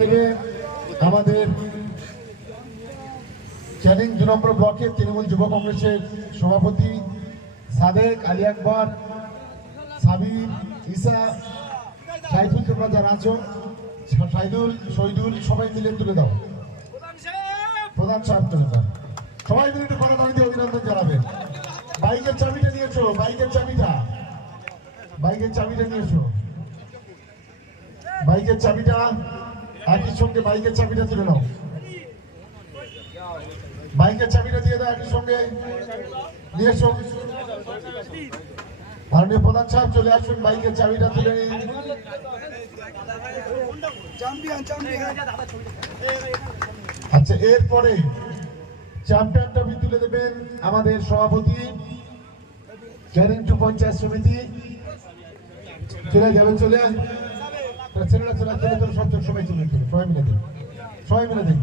থেকে আমাদের চ্যানিং 2 নম্বর ব্লকের তৃণমূল যুব কংগ্রেসের সভাপতি সাদেক, আলী আকবর, সাবির, ঈসা, সাইদুল, তোমরা যারা আছো, শহীদুল সবাই মিলে তুলে দাও। প্রধান সাহেব তুলে দাও। সবাই মিলে একটু কথা দিয়ে অভিনন্দন জানাবেন। বাইকের চাবিটা নিয়েছো, বাইকের চাবিটা নিয়েছো। বাইকের চাবিটা একই সঙ্গে বাইকের চাবিটা তুলে নাও। বাইকের চাবিটা দিয়ে দাও, একই সঙ্গে নিয়ে এসো। মাননীয় প্রধান সাহেব চলে আসুন, বাইকের চাবিটা তুলে নিন। আচ্ছা, এরপরে চ্যাম্পিয়ন ট্রফি তুলে দেবেন আমাদের সভাপতি চ্যানিং 2 পঞ্চায়েত সমিতি। চলে যাবেন, ছেলেরা চলে সবাই চলে সবাই মিলে দিন, সবাই মিলে দিন।